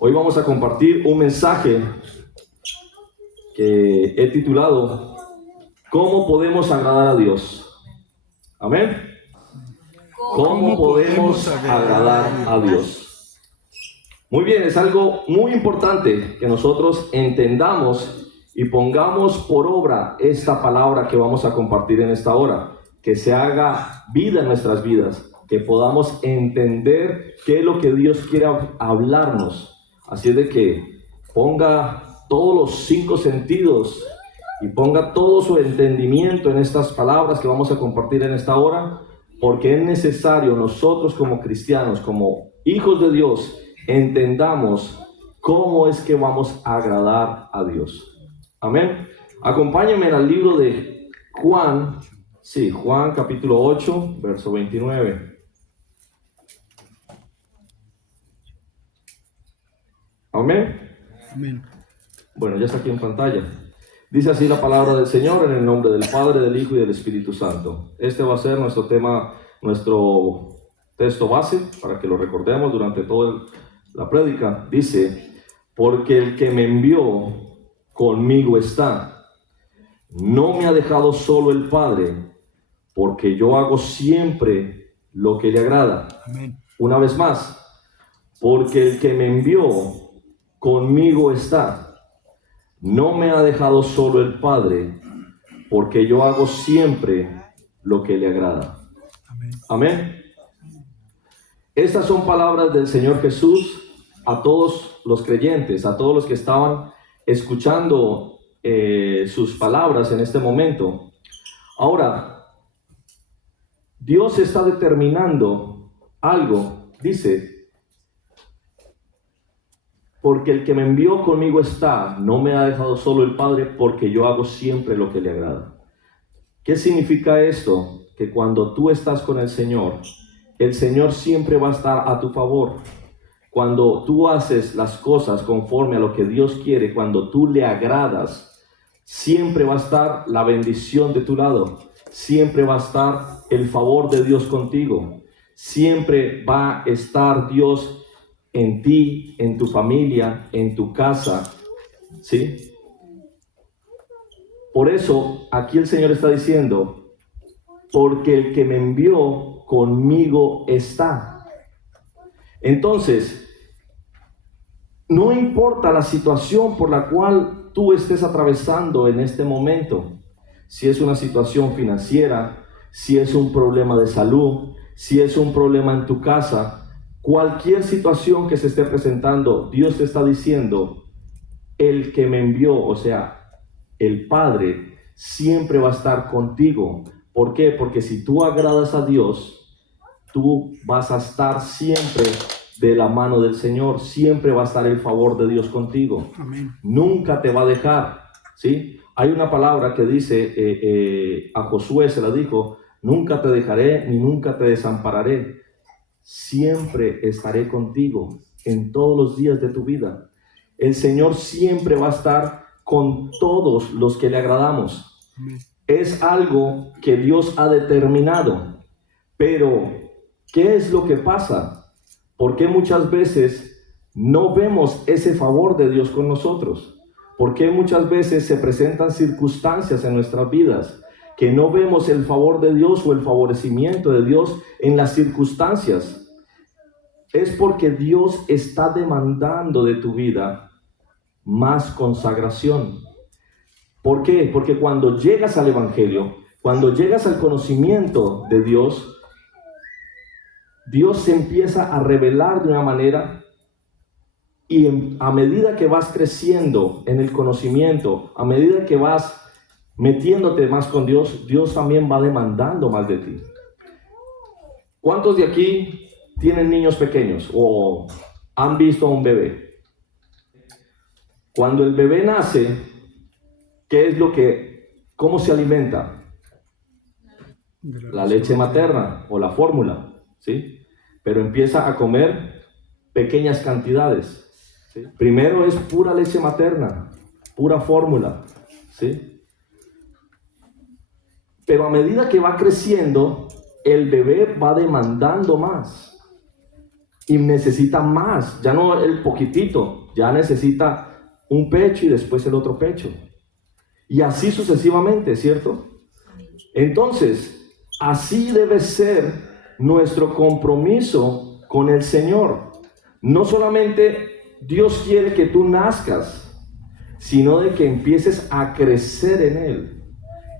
Hoy vamos a compartir un mensaje que he titulado ¿Cómo podemos agradar a Dios? Amén. ¿Cómo podemos agradar a Dios? Muy bien, es algo muy importante que nosotros entendamos y pongamos por obra esta palabra que vamos a compartir en esta hora, que se haga vida en nuestras vidas, que podamos entender qué es lo que Dios quiere hablarnos. Así es de que ponga todos los 5 sentidos y ponga todo su entendimiento en estas palabras que vamos a compartir en esta hora, porque es necesario nosotros como cristianos, como hijos de Dios, entendamos cómo es que vamos a agradar a Dios. Amén. Acompáñenme al libro de Juan, Juan capítulo 8, verso 29. Amén. Amén. Bueno, ya está aquí en pantalla. Dice así la palabra del Señor en el nombre del Padre, del Hijo y del Espíritu Santo. Este va a ser nuestro tema, nuestro texto base, para que lo recordemos durante toda la prédica. Dice, porque el que me envió conmigo está. No me ha dejado solo el Padre, porque yo hago siempre lo que le agrada. Amén. Una vez más, porque el que me envió conmigo está. No me ha dejado solo el Padre, porque yo hago siempre lo que le agrada. Amén. Amén. Estas son palabras del Señor Jesús a todos los creyentes, a todos los que estaban escuchando sus palabras en este momento. Ahora, Dios está determinando algo. Dice, porque el que me envió conmigo está, no me ha dejado solo el Padre, porque yo hago siempre lo que le agrada. ¿Qué significa esto? Que cuando tú estás con el Señor siempre va a estar a tu favor. Cuando tú haces las cosas conforme a lo que Dios quiere, cuando tú le agradas, siempre va a estar la bendición de tu lado. Siempre va a estar el favor de Dios contigo. Siempre va a estar Dios en ti, en tu familia, en tu casa, ¿sí? Por eso, aquí el Señor está diciendo, porque el que me envió conmigo está. Entonces, no importa la situación por la cual tú estés atravesando en este momento, si es una situación financiera, si es un problema de salud, si es un problema en tu casa, cualquier situación que se esté presentando, Dios te está diciendo, el que me envió, o sea, el Padre, siempre va a estar contigo. ¿Por qué? Porque si tú agradas a Dios, tú vas a estar siempre de la mano del Señor, siempre va a estar el favor de Dios contigo. Amén. Nunca te va a dejar, ¿sí? Hay una palabra que dice, a Josué se la dijo, nunca te dejaré ni nunca te desampararé. Siempre estaré contigo en todos los días de tu vida. El Señor siempre va a estar con todos los que le agradamos. Amén. Es algo que Dios ha determinado. Pero, ¿qué es lo que pasa? ¿Por qué muchas veces no vemos ese favor de Dios con nosotros? ¿Por qué muchas veces se presentan circunstancias en nuestras vidas que no vemos el favor de Dios o el favorecimiento de Dios en las circunstancias? Es porque Dios está demandando de tu vida más consagración. ¿Por qué? Porque cuando llegas al Evangelio, cuando llegas al conocimiento de Dios, Dios se empieza a revelar de una manera y a medida que vas creciendo en el conocimiento, a medida que vas metiéndote más con Dios, Dios también va demandando más de ti. ¿Cuántos de aquí tienen niños pequeños o han visto a un bebé? Cuando el bebé nace, ¿cómo se alimenta? La leche materna o la fórmula, ¿sí? Pero empieza a comer pequeñas cantidades, ¿sí? Primero es pura leche materna, pura fórmula, ¿sí? Pero a medida que va creciendo, el bebé va demandando más. y necesita más, ya no el poquitito, ya necesita un pecho y después el otro pecho. Y así sucesivamente, ¿cierto? Entonces, así debe ser nuestro compromiso con el Señor. No solamente Dios quiere que tú nazcas, sino de que empieces a crecer en Él,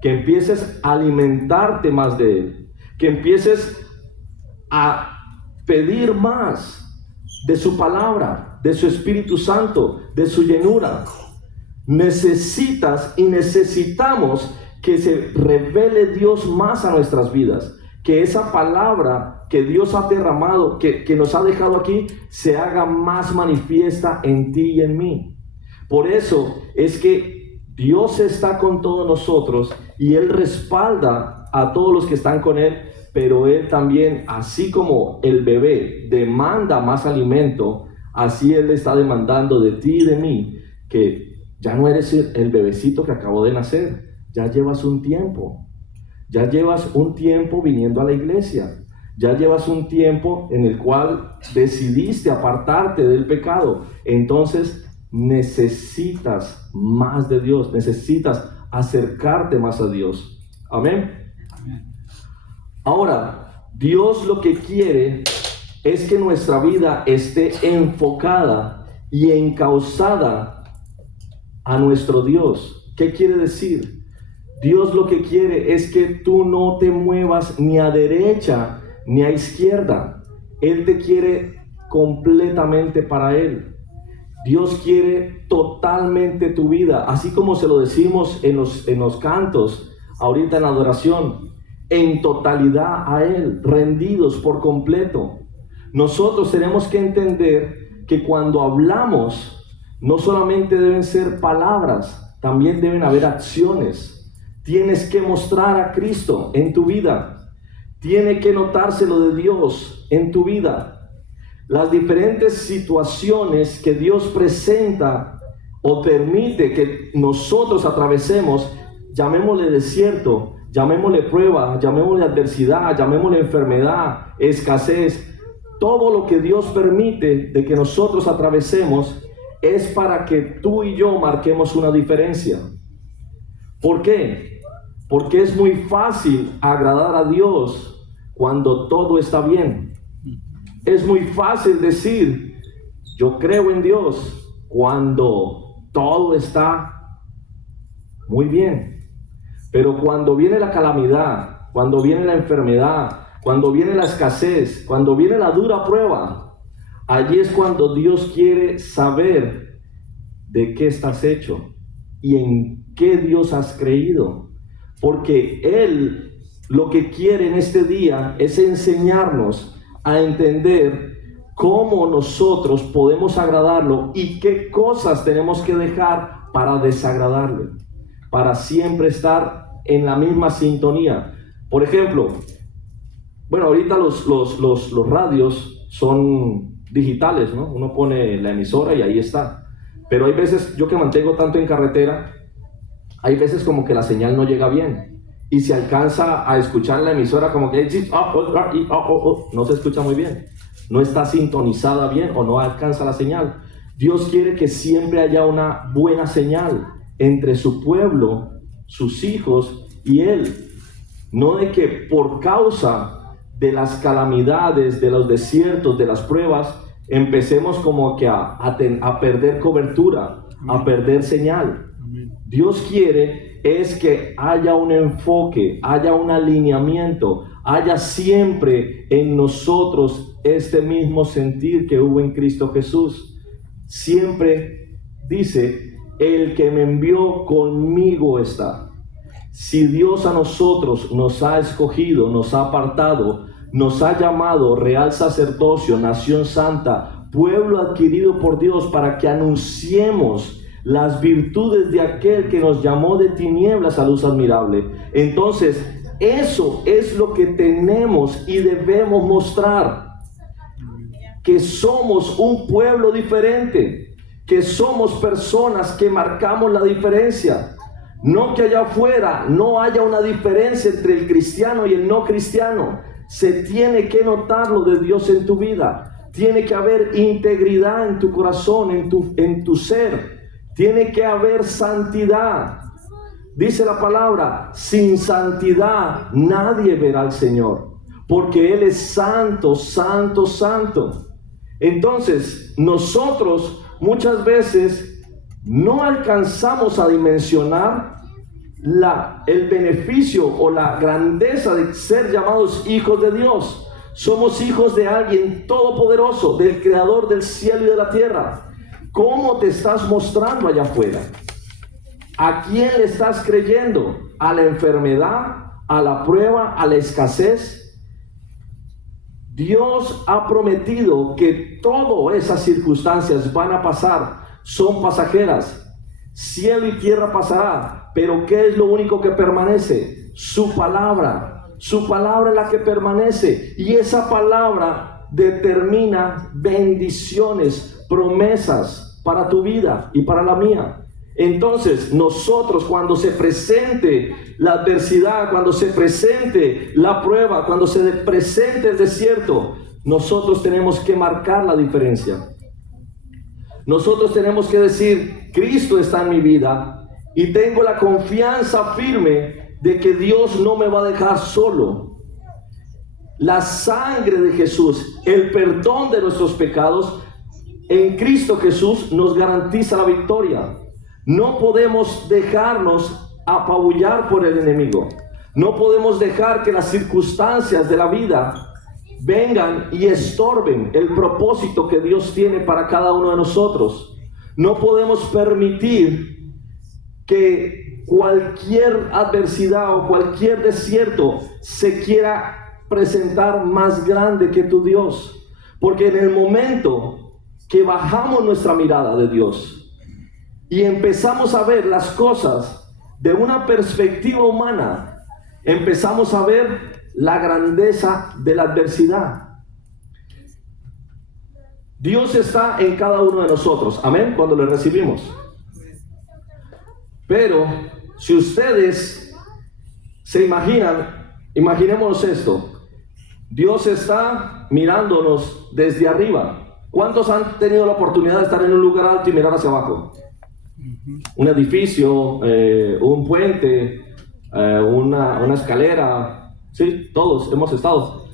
que empieces a alimentarte más de Él, que empieces a pedir más de su palabra, de su Espíritu Santo, de su llenura. Necesitas y necesitamos que se revele Dios más a nuestras vidas, que esa palabra que Dios ha derramado, que nos ha dejado aquí, se haga más manifiesta en ti y en mí. Por eso es que Dios está con todos nosotros y Él respalda a todos los que están con Él, pero Él también, así como el bebé demanda más alimento, así Él está demandando de ti y de mí, que ya no eres el bebecito que acabó de nacer, ya llevas un tiempo. Ya llevas un tiempo viniendo a la iglesia. Ya llevas un tiempo en el cual decidiste apartarte del pecado. Entonces necesitas más de Dios. Necesitas acercarte más a Dios. Amén. Ahora, Dios lo que quiere es que nuestra vida esté enfocada y encauzada a nuestro Dios. ¿Qué quiere decir? Dios lo que quiere es que tú no te muevas ni a derecha ni a izquierda. Él te quiere completamente para Él. Dios quiere totalmente tu vida, así como se lo decimos en los cantos, ahorita en la adoración, en totalidad a Él, rendidos por completo. Nosotros tenemos que entender que cuando hablamos, no solamente deben ser palabras, también deben haber acciones. Tienes que mostrar a Cristo en tu vida. Tiene que notárselo de Dios en tu vida. Las diferentes situaciones que Dios presenta o permite que nosotros atravesemos, llamémosle desierto, llamémosle prueba, llamémosle adversidad, llamémosle enfermedad, escasez. Todo lo que Dios permite de que nosotros atravesemos es para que tú y yo marquemos una diferencia. ¿Por qué? Porque es muy fácil agradar a Dios cuando todo está bien. Es muy fácil decir, yo creo en Dios, cuando todo está muy bien. Pero cuando viene la calamidad, cuando viene la enfermedad, cuando viene la escasez, cuando viene la dura prueba, allí es cuando Dios quiere saber de qué estás hecho y en qué Dios has creído. Porque Él lo que quiere en este día es enseñarnos a entender cómo nosotros podemos agradarlo y qué cosas tenemos que dejar para desagradarle, para siempre estar en la misma sintonía. Por ejemplo, bueno, ahorita los radios son digitales, ¿no? Uno pone la emisora y ahí está. Pero hay veces, yo que mantengo tanto en carretera, hay veces como que la señal no llega bien y se alcanza a escuchar la emisora como que no se escucha muy bien, no está sintonizada bien o no alcanza la señal. Dios quiere que siempre haya una buena señal entre su pueblo, sus hijos y Él. No de que por causa de las calamidades, de los desiertos, de las pruebas, empecemos como que a perder cobertura, a perder señal. Dios quiere es que haya un enfoque, haya un alineamiento, haya siempre en nosotros este mismo sentir que hubo en Cristo Jesús. Siempre dice, el que me envió conmigo está. Si Dios a nosotros nos ha escogido, nos ha apartado, nos ha llamado real sacerdocio, nación santa, pueblo adquirido por Dios para que anunciemos las virtudes de aquel que nos llamó de tinieblas a luz admirable. Entonces, eso es lo que tenemos y debemos mostrar. Que somos un pueblo diferente, que somos personas que marcamos la diferencia. No que allá afuera no haya una diferencia entre el cristiano y el no cristiano. Se tiene que notar lo de Dios en tu vida. tiene que haber integridad en tu corazón, en tu ser. Tiene que haber santidad. Dice la palabra, sin santidad nadie verá al Señor, porque Él es santo, santo, santo. Entonces, nosotros muchas veces no alcanzamos a dimensionar el beneficio o la grandeza de ser llamados hijos de Dios. Somos hijos de alguien todopoderoso, del creador del cielo y de la tierra. ¿Cómo te estás mostrando allá afuera? ¿A quién le estás creyendo? ¿A la enfermedad? ¿A la prueba? ¿A la escasez? Dios ha prometido que todas esas circunstancias van a pasar, son pasajeras. Cielo y tierra pasará, pero ¿qué es lo único que permanece? Su palabra. Su palabra es la que permanece, y esa palabra determina bendiciones, promesas para tu vida y para la mía. Entonces, nosotros, cuando se presente la adversidad, cuando se presente la prueba, cuando se presente el desierto, nosotros tenemos que marcar la diferencia. Nosotros tenemos que decir, Cristo está en mi vida y tengo la confianza firme de que Dios no me va a dejar solo. La sangre de Jesús, el perdón de nuestros pecados en Cristo Jesús nos garantiza la victoria. No podemos dejarnos apabullar por el enemigo. No podemos dejar que las circunstancias de la vida vengan y estorben el propósito que Dios tiene para cada uno de nosotros. No podemos permitir que cualquier adversidad o cualquier desierto se quiera presentar más grande que tu Dios. Porque en el momento que bajamos nuestra mirada de Dios y empezamos a ver las cosas de una perspectiva humana, empezamos a ver la grandeza de la adversidad. Dios está en cada uno de nosotros, amén, cuando le recibimos. Pero si ustedes se imaginémonos esto: Dios está mirándonos desde arriba. ¿Cuántos han tenido la oportunidad de estar en un lugar alto y mirar hacia abajo? Un edificio, un puente, una escalera. Sí, todos hemos estado.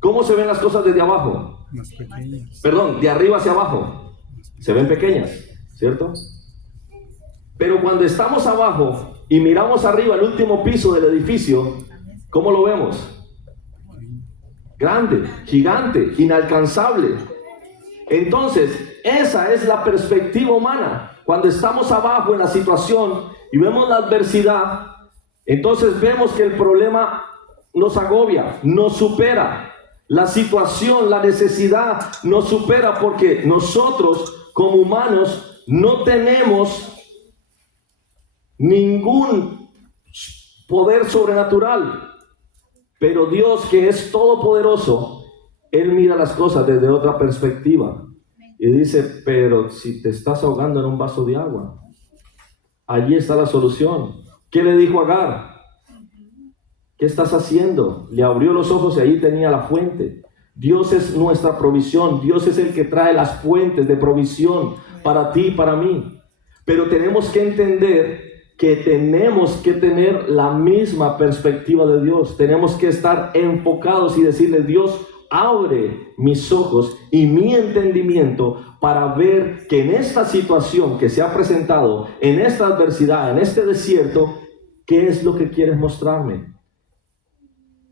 ¿Cómo se ven las cosas desde abajo? Más pequeñas. Perdón, de arriba hacia abajo. Se ven pequeñas, ¿cierto? Pero cuando estamos abajo y miramos arriba el último piso del edificio, ¿cómo lo vemos? Grande, gigante, inalcanzable. Entonces, esa es la perspectiva humana. Cuando estamos abajo en la situación y vemos la adversidad, entonces vemos que el problema nos agobia, nos supera. La situación, la necesidad nos supera, porque nosotros como humanos no tenemos ningún poder sobrenatural. Pero Dios, que es todopoderoso, Él mira las cosas desde otra perspectiva. Y dice, pero si te estás ahogando en un vaso de agua, allí está la solución. ¿Qué le dijo Agar? ¿Qué estás haciendo? Le abrió los ojos y ahí tenía la fuente. Dios es nuestra provisión. Dios es el que trae las fuentes de provisión para ti y para mí. Pero tenemos que entender que tenemos que tener la misma perspectiva de Dios. Tenemos que estar enfocados y decirle, Dios, abre mis ojos y mi entendimiento para ver que en esta situación que se ha presentado, en esta adversidad, en este desierto, ¿qué es lo que quieres mostrarme?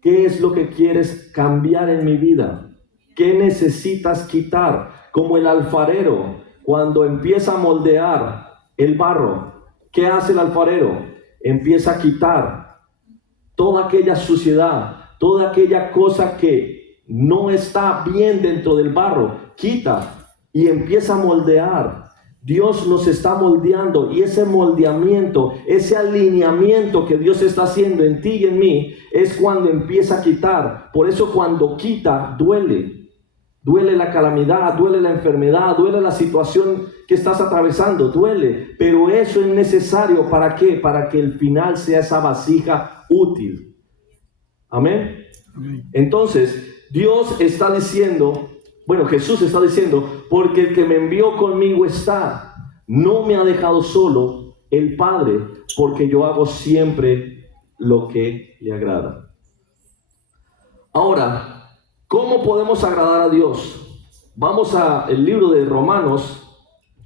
¿Qué es lo que quieres cambiar en mi vida? ¿Qué necesitas quitar? Como el alfarero, cuando empieza a moldear el barro, ¿qué hace el alfarero? Empieza a quitar toda aquella suciedad, toda aquella cosa que no está bien dentro del barro. Quita y empieza a moldear. Dios nos está moldeando, y ese moldeamiento, ese alineamiento que Dios está haciendo en ti y en mí, es cuando empieza a quitar. Por eso cuando quita, duele. Duele la calamidad, duele la enfermedad, duele la situación que estás atravesando, duele. Pero eso es necesario, ¿para qué? Para que el final sea esa vasija útil. Amén. Entonces, Dios está diciendo bueno, Jesús está diciendo, porque el que me envió conmigo está, no me ha dejado solo el Padre, porque yo hago siempre lo que le agrada. Ahora, ¿cómo podemos agradar a Dios? Vamos al libro de Romanos,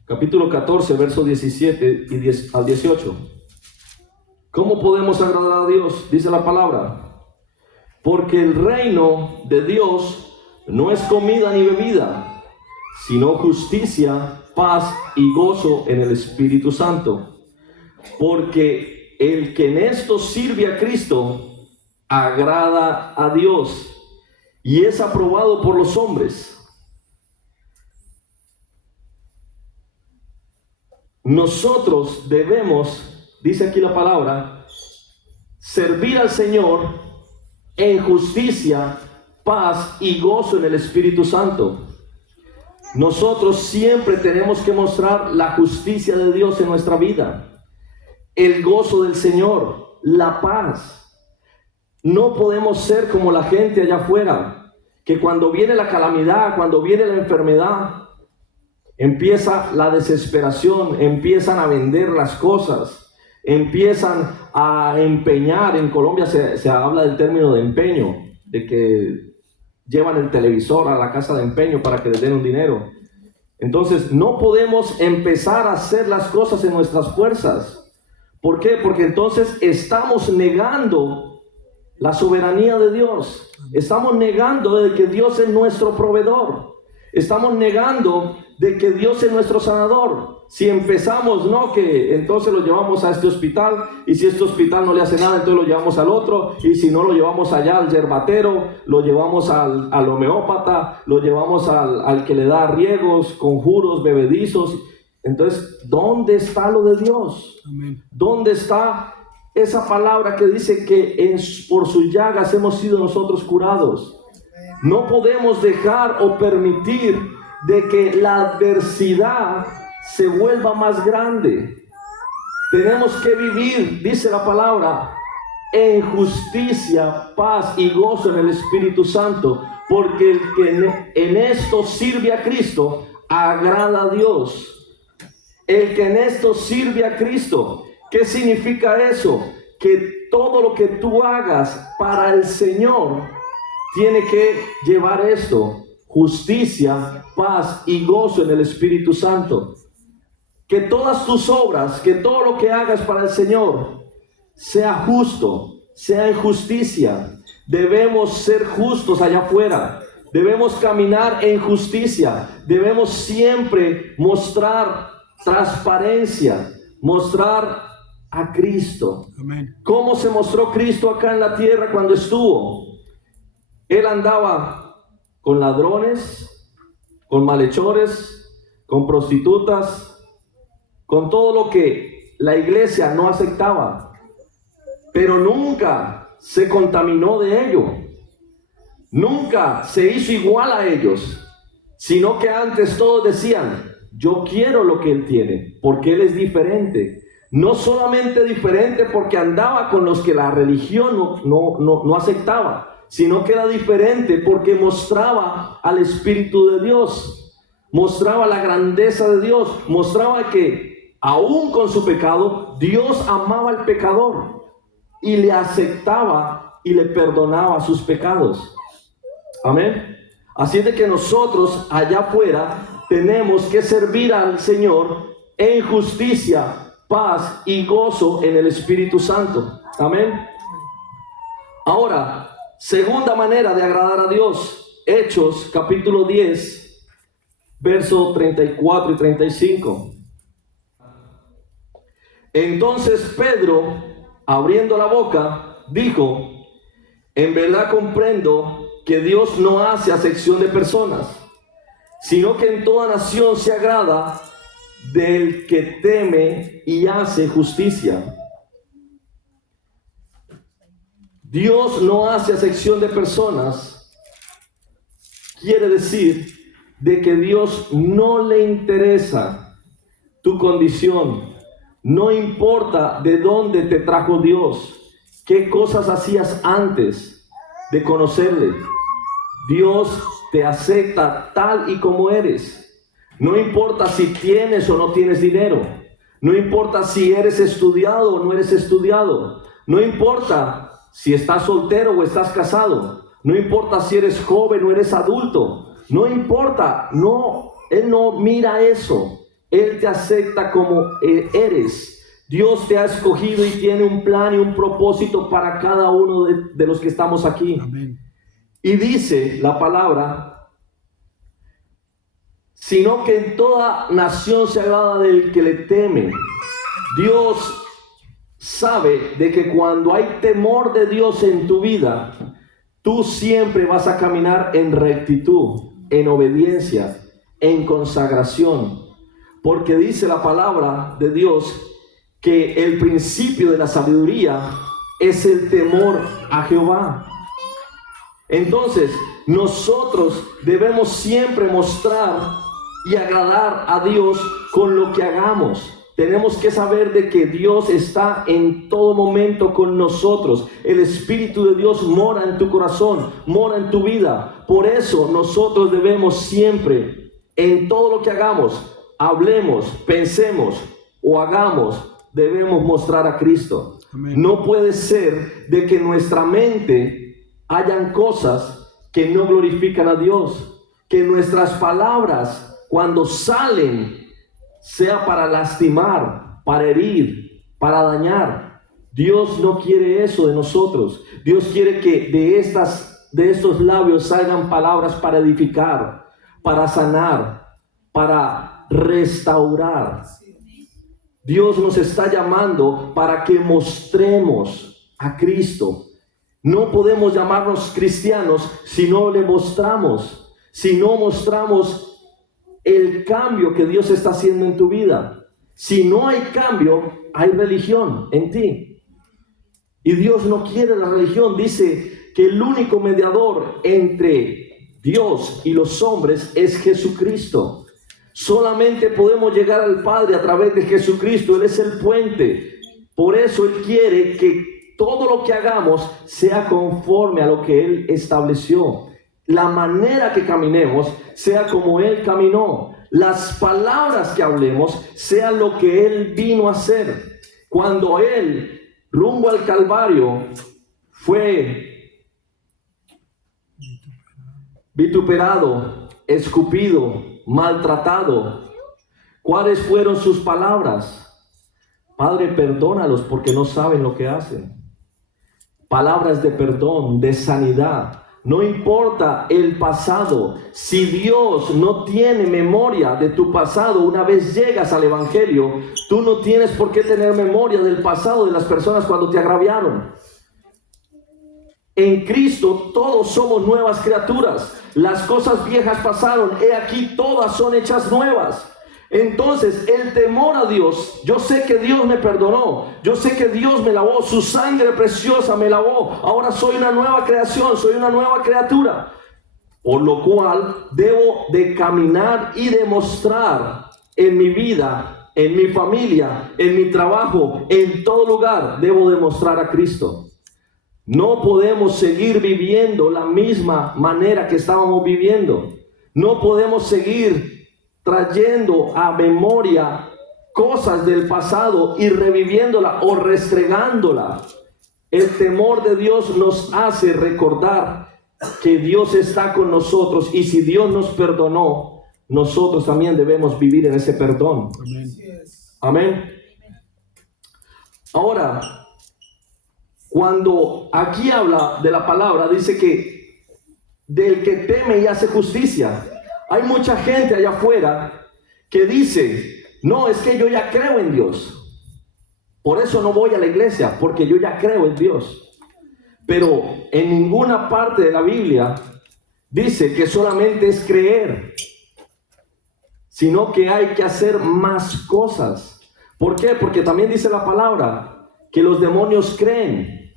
capítulo 14, versos 17 y 10 al 18. ¿Cómo podemos agradar a Dios? Dice la palabra. Porque el reino de Dios no es comida ni bebida, sino justicia, paz y gozo en el Espíritu Santo. Porque el que en esto sirve a Cristo agrada a Dios y es aprobado por los hombres. Nosotros debemos, dice aquí la palabra, servir al Señor en justicia, paz y gozo en el Espíritu Santo. Nosotros siempre tenemos que mostrar la justicia de Dios en nuestra vida, el gozo del Señor, la paz. No podemos ser como la gente allá afuera, que cuando viene la calamidad, cuando viene la enfermedad, empieza la desesperación, empiezan a vender las cosas, empiezan a empeñar. En Colombia se habla del término de empeño, de que llevan el televisor a la casa de empeño para que les den un dinero. Entonces no podemos empezar a hacer las cosas en nuestras fuerzas. ¿Por qué? Porque entonces estamos negando la soberanía de Dios. Estamos negando de que Dios es nuestro proveedor. Estamos negando de que Dios es nuestro sanador. Si empezamos, no, que entonces lo llevamos a este hospital, y si este hospital no le hace nada, entonces lo llevamos al otro, y si no, lo llevamos allá al yerbatero, lo llevamos al homeópata, lo llevamos al que le da riegos, conjuros, bebedizos. Entonces, ¿dónde está lo de Dios? Amén. ¿Dónde está esa palabra que dice que por sus llagas hemos sido nosotros curados? No podemos dejar o permitir de que la adversidad se vuelva más grande. Tenemos que vivir, dice la palabra, en justicia, paz y gozo en el Espíritu Santo, porque el que en esto sirve a Cristo agrada a Dios. El que en esto sirve a Cristo, ¿qué significa eso? Que todo lo que tú hagas para el Señor tiene que llevar esto: justicia, paz y gozo en el Espíritu Santo. Que todas tus obras, que todo lo que hagas para el Señor sea justo, sea en justicia. Debemos ser justos allá afuera. Debemos caminar en justicia. Debemos siempre mostrar transparencia, mostrar a Cristo. Amén. ¿Cómo se mostró Cristo acá en la tierra cuando estuvo? Él andaba con ladrones, con malhechores, con prostitutas, con todo lo que la iglesia no aceptaba, pero nunca se contaminó de ello, nunca se hizo igual a ellos, sino que antes todos decían: yo quiero lo que él tiene, porque él es diferente. No solamente diferente porque andaba con los que la religión no aceptaba, sino que era diferente porque mostraba al Espíritu de Dios, mostraba la grandeza de Dios, mostraba que aún con su pecado, Dios amaba al pecador y le aceptaba y le perdonaba sus pecados. Amén. Así es de que nosotros allá afuera tenemos que servir al Señor en justicia, paz y gozo en el Espíritu Santo. Amén. Ahora, segunda manera de agradar a Dios, Hechos capítulo 10, versos 34 y 35. Entonces Pedro, abriendo la boca, dijo: en verdad comprendo que Dios no hace acepción de personas, sino que en toda nación se agrada del que teme y hace justicia. Dios no hace acepción de personas. Quiere decir de que Dios no le interesa tu condición. No importa de dónde te trajo Dios, qué cosas hacías antes de conocerle. Dios te acepta tal y como eres. No importa si tienes o no tienes dinero. No importa si eres estudiado o no eres estudiado. No importa si estás soltero o estás casado. No importa si eres joven o eres adulto. No importa. No, Él no mira eso. Él te acepta como eres. Dios te ha escogido y tiene un plan y un propósito para cada uno de los que estamos aquí. Amén. Y dice la palabra, sino que en toda nación se agrada del que le teme. Dios sabe de que cuando hay temor de Dios en tu vida, tú siempre vas a caminar en rectitud, en obediencia, en consagración. Porque dice la palabra de Dios que el principio de la sabiduría es el temor a Jehová. Entonces, nosotros debemos siempre mostrar y agradar a Dios con lo que hagamos. Tenemos que saber de que Dios está en todo momento con nosotros. El Espíritu de Dios mora en tu corazón, mora en tu vida. Por eso nosotros debemos siempre, en todo lo que hagamos, hablemos, pensemos o hagamos, debemos mostrar a Cristo. Amén. No puede ser de que en nuestra mente hayan cosas que no glorifican a Dios, que nuestras palabras cuando salen sea para lastimar, para herir, para dañar. Dios no quiere eso de nosotros. Dios quiere que de estos labios salgan palabras para edificar, para sanar, para restaurar. Dios nos está llamando para que mostremos a Cristo. No podemos llamarnos cristianos si no le mostramos, si no mostramos el cambio que Dios está haciendo en tu vida. Si no hay cambio, hay religión en ti. Y Dios no quiere la religión. Dice que el único mediador entre Dios y los hombres es Jesucristo. Solamente podemos llegar al Padre a través de Jesucristo. Él es el puente. Por eso Él quiere que todo lo que hagamos sea conforme a lo que Él estableció. La manera que caminemos sea como Él caminó. Las palabras que hablemos sean lo que Él vino a hacer. Cuando Él, rumbo al Calvario, fue vituperado, escupido, maltratado, ¿cuáles fueron sus palabras? Padre, perdónalos porque no saben lo que hacen. Palabras de perdón, de sanidad. No importa el pasado. Si Dios no tiene memoria de tu pasado, una vez llegas al Evangelio, tú no tienes por qué tener memoria del pasado de las personas cuando te agraviaron. En Cristo todos somos nuevas criaturas. Las cosas viejas pasaron, he aquí todas son hechas nuevas. Entonces el temor a Dios, yo sé que Dios me perdonó, yo sé que Dios me lavó, su sangre preciosa me lavó, ahora soy una nueva creación, soy una nueva criatura. Por lo cual debo de caminar y demostrar en mi vida, en mi familia, en mi trabajo, en todo lugar, debo demostrar a Cristo. No podemos seguir viviendo la misma manera que estábamos viviendo. No podemos seguir trayendo a memoria cosas del pasado y reviviéndola o restregándola. El temor de Dios nos hace recordar que Dios está con nosotros y si Dios nos perdonó, nosotros también debemos vivir en ese perdón. Amén. Amén. Ahora, cuando aquí habla de la palabra, dice que del que teme y hace justicia. Hay mucha gente allá afuera que dice, no, es que yo ya creo en Dios. Por eso no voy a la iglesia, porque yo ya creo en Dios. Pero en ninguna parte de la Biblia dice que solamente es creer, sino que hay que hacer más cosas. ¿Por qué? Porque también dice la palabra que los demonios creen.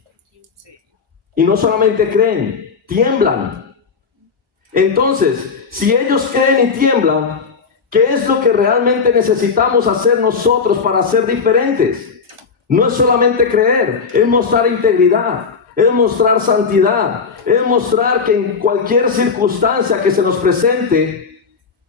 Y no solamente creen, tiemblan. Entonces, si ellos creen y tiemblan, ¿qué es lo que realmente necesitamos hacer nosotros para ser diferentes? No es solamente creer, es mostrar integridad. es mostrar santidad, es mostrar que en cualquier circunstancia que se nos presente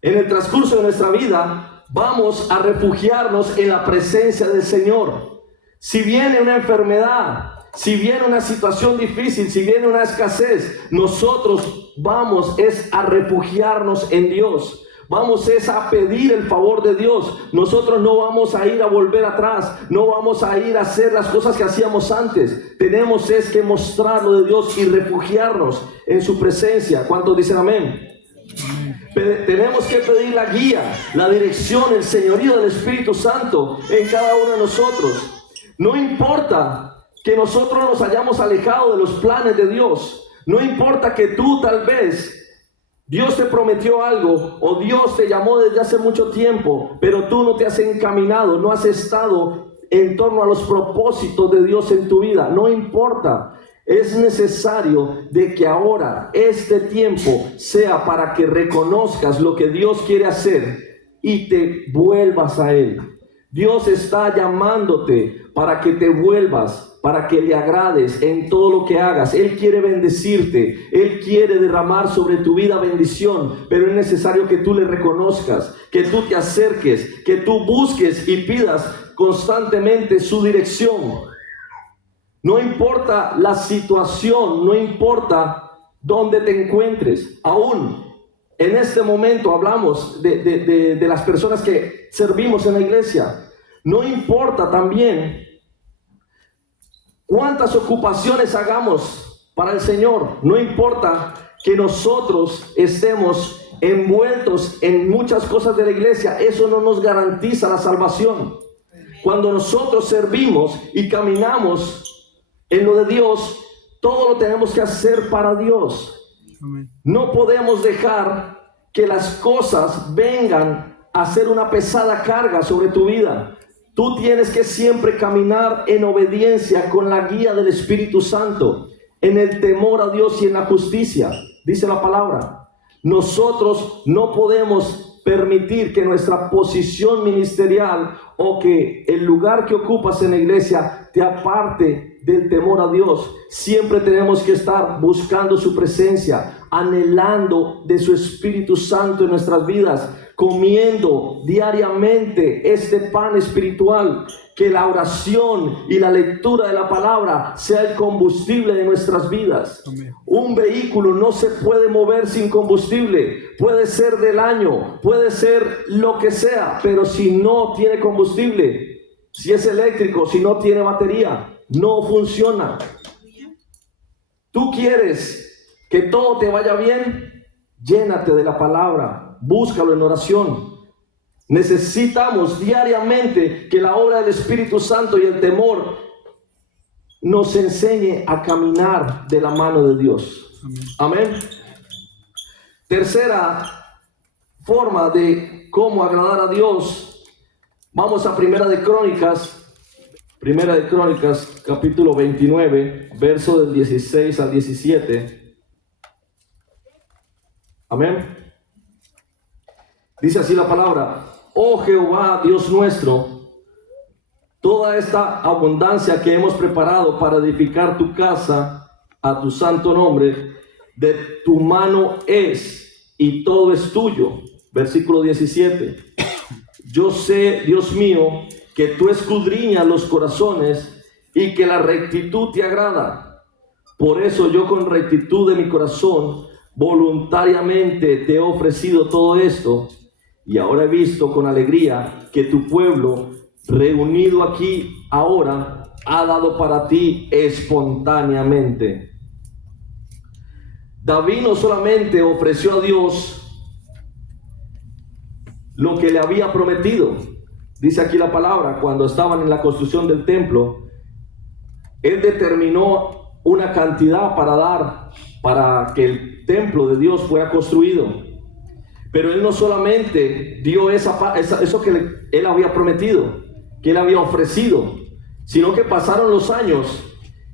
en el transcurso de nuestra vida, vamos a refugiarnos en la presencia del Señor. Si viene una enfermedad, si viene una situación difícil, si viene una escasez, nosotros vamos a refugiarnos en Dios. Vamos a pedir el favor de Dios. Nosotros no vamos a ir a volver atrás, no vamos a ir a hacer las cosas que hacíamos antes. Tenemos que mostrarlo de Dios y refugiarnos en su presencia. ¿Cuántos dicen amén? Tenemos que pedir la guía, la dirección, el señorío del Espíritu Santo en cada uno de nosotros. No importa que nosotros nos hayamos alejado de los planes de Dios. No importa que tú tal vez Dios te prometió algo o Dios te llamó desde hace mucho tiempo, pero tú no te has encaminado, no has estado en torno a los propósitos de Dios en tu vida. No importa. Es necesario de que ahora este tiempo sea para que reconozcas lo que Dios quiere hacer y te vuelvas a Él. Dios está llamándote para que te vuelvas, para que le agrades en todo lo que hagas. Él quiere bendecirte, Él quiere derramar sobre tu vida bendición, pero es necesario que tú le reconozcas, que tú te acerques, que tú busques y pidas constantemente su dirección. No importa la situación, no importa dónde te encuentres, aún en este momento hablamos de las personas que servimos en la iglesia. No importa también cuántas ocupaciones hagamos para el Señor. No importa que nosotros estemos envueltos en muchas cosas de la iglesia. Eso no nos garantiza la salvación. Cuando nosotros servimos y caminamos en lo de Dios, todo lo tenemos que hacer para Dios. No podemos dejar que las cosas vengan a ser una pesada carga sobre tu vida. Tú tienes que siempre caminar en obediencia con la guía del Espíritu Santo, en el temor a Dios y en la justicia. Dice la palabra. Nosotros no podemos permitir que nuestra posición ministerial o que el lugar que ocupas en la iglesia te aparte del temor a Dios. Siempre tenemos que estar buscando su presencia, anhelando de su Espíritu Santo en nuestras vidas, comiendo diariamente este pan espiritual. Que la oración y la lectura de la palabra sea el combustible de nuestras vidas. Amén. Un vehículo no se puede mover sin combustible. Puede ser del año, puede ser lo que sea, pero si no tiene combustible, si es eléctrico, si no tiene batería, no funciona. ¿Tú quieres que todo te vaya bien? Llénate de la palabra, búscalo en oración. Necesitamos diariamente que la obra del Espíritu Santo y el temor nos enseñe a caminar de la mano de Dios. Amén. Tercera forma de cómo agradar a Dios. Vamos a Primera de Crónicas, capítulo 29, verso del 16 al 17. Amén. Dice así la palabra: Oh Jehová, Dios nuestro, toda esta abundancia que hemos preparado para edificar tu casa a tu santo nombre, de tu mano es, y todo es tuyo. Versículo 17. Yo sé, Dios mío, que tú escudriñas los corazones y que la rectitud te agrada. Por eso yo con rectitud de mi corazón voluntariamente te he ofrecido todo esto. Y ahora he visto con alegría que tu pueblo, reunido aquí ahora, ha dado para ti espontáneamente. David no solamente ofreció a Dios lo que le había prometido. Dice aquí la palabra, cuando estaban en la construcción del templo, él determinó una cantidad para dar, para que el templo de Dios fuera construido. Pero él no solamente dio eso que él había prometido, que él había ofrecido, sino que pasaron los años